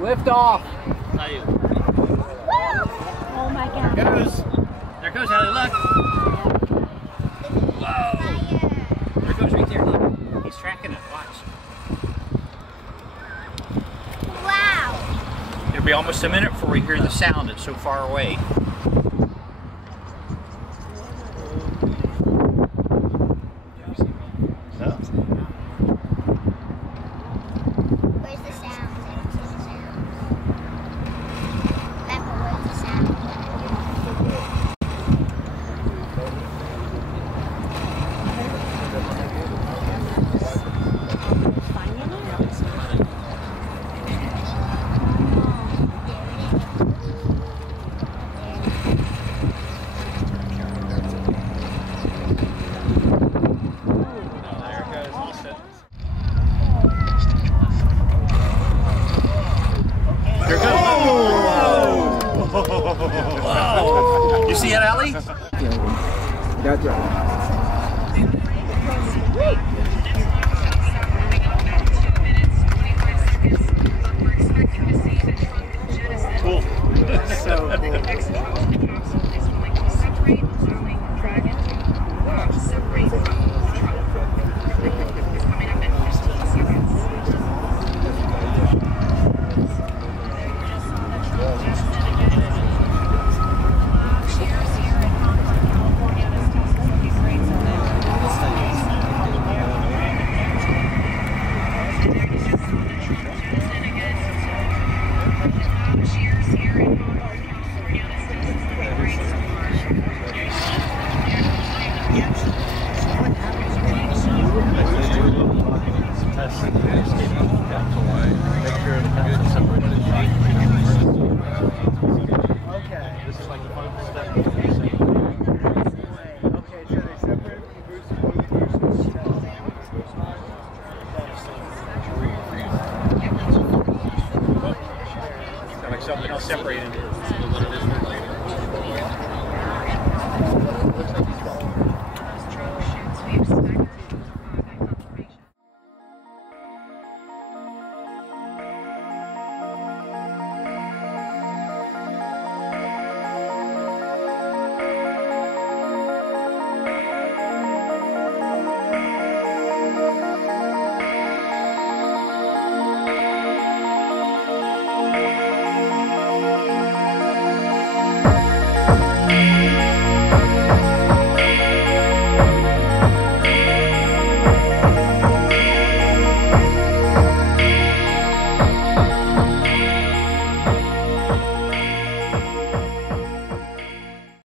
Lift off. Oh my God. There goes. There goes Ellie, look. Whoa. There it goes right there, look. He's tracking it, watch. Wow. It'll be almost a minute before we hear the sound, it's so far away. You see it, Ellie? That's right. Cool. So cool. Something else separated. Looks like